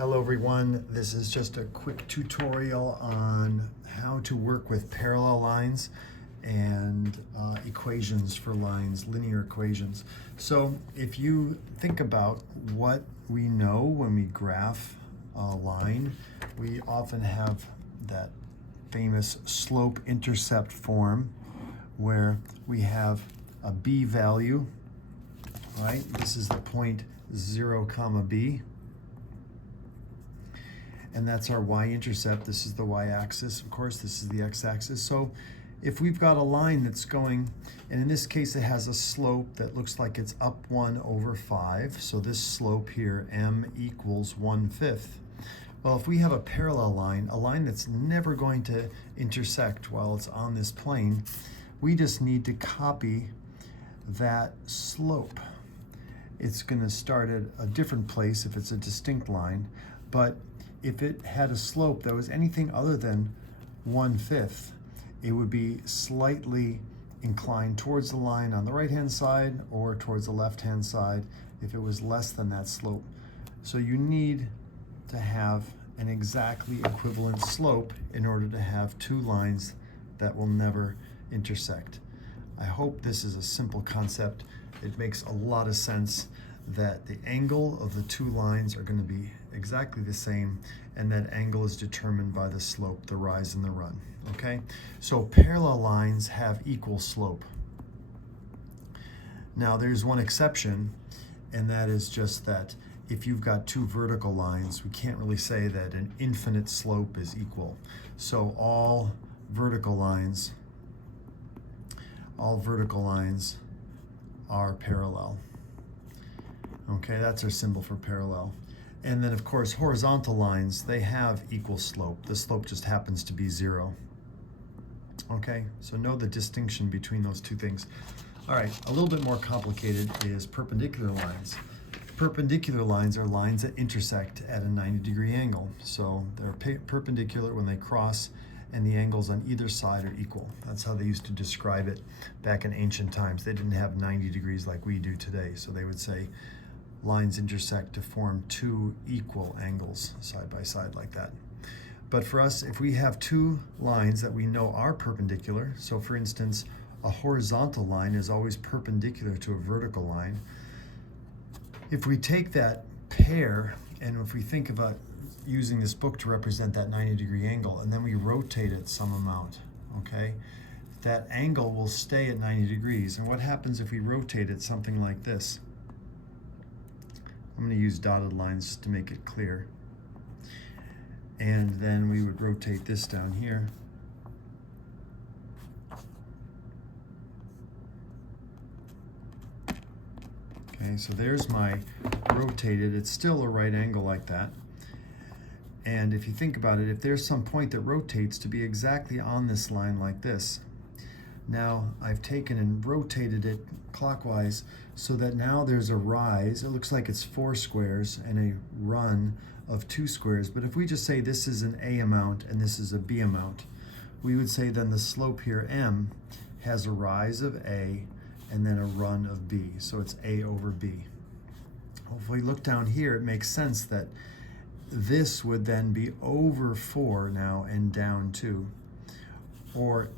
Hello everyone, this is just a quick tutorial on how to work with parallel lines and equations for lines, linear equations. So if you think about what we know when we graph a line, we often have that famous slope-intercept form where we have a b value, right? This is the point 0, b. And that's our y-intercept. This is the y-axis, of course, this is the x-axis. So if we've got a line that's going, and in this case it has a slope that looks like it's up 1 over 5, so this slope here, m equals 1/5. Well, if we have a parallel line, a line that's never going to intersect while it's on this plane, we just need to copy that slope. It's going to start at a different place if it's a distinct line, but if it had a slope that was anything other than 1/5, it would be slightly inclined towards the line on the right-hand side or towards the left-hand side if it was less than that slope. So you need to have an exactly equivalent slope in order to have two lines that will never intersect. I hope this is a simple concept. It makes a lot of sense that the angle of the two lines are going to be exactly the same, and that angle is determined by the slope, the rise and the run. Okay, so parallel lines have equal slope. Now there's one exception, and that is just that if you've got two vertical lines, we can't really say that an infinite slope is equal. So all vertical lines are parallel. Okay, that's our symbol for parallel. And then of course horizontal lines, they have equal slope. The slope just happens to be 0. Okay, so know the distinction between those two things. All right, a little bit more complicated is perpendicular lines. Perpendicular lines are lines that intersect at a 90-degree angle. So they're perpendicular when they cross, and the angles on either side are equal. That's how they used to describe it back in ancient times. They didn't have 90 degrees like we do today, so they would say lines intersect to form two equal angles side by side like that. But for us, if we have two lines that we know are perpendicular, so for instance, a horizontal line is always perpendicular to a vertical line. If we take that pair, and if we think about using this book to represent that 90-degree angle, and then we rotate it some amount, okay, that angle will stay at 90 degrees. And what happens if we rotate it something like this? I'm going to use dotted lines just to make it clear. And then we would rotate this down here. Okay, so there's my rotated. It's still a right angle like that. And if you think about it, if there's some point that rotates to be exactly on this line like this, now I've taken and rotated it clockwise so that now there's a rise. It looks like it's 4 squares and a run of 2 squares. But if we just say this is an A amount and this is a B amount, we would say then the slope here, M, has a rise of A and then a run of B. So it's A over B. If we look down here, it makes sense that this would then be over 4 now and down 2. Or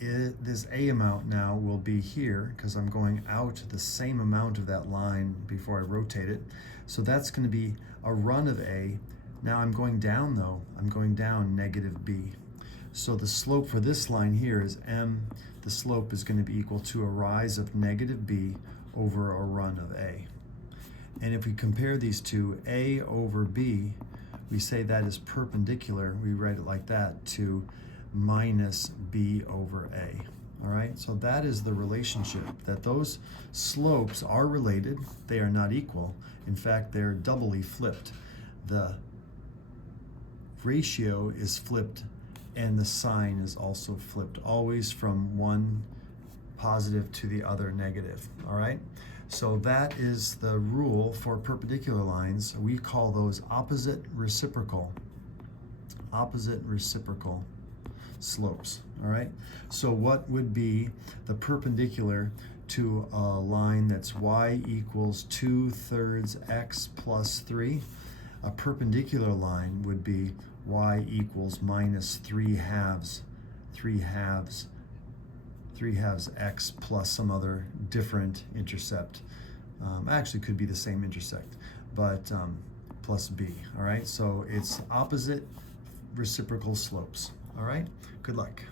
this A amount now will be here because I'm going out the same amount of that line before I rotate it. So that's going to be a run of A. Now I'm going down though. I'm going down negative B. So the slope for this line here is M. The slope is going to be equal to a rise of negative B over a run of A. And if we compare these two, A over B, we say that is perpendicular. We write it like that to minus B over A. All right, so that is the relationship, that those slopes are related. They are not equal. In fact, they're doubly flipped. The ratio is flipped and the sign is also flipped, always from one positive to the other negative. All right, so that is the rule for perpendicular lines. We call those opposite reciprocal slopes. All right, so what would be the perpendicular to a line that's y equals 2/3 x plus 3? A perpendicular line would be y equals minus 3 halves x plus some other different intercept. Actually could be the same intersect, but plus b. All right, so it's opposite reciprocal slopes. All right, good luck.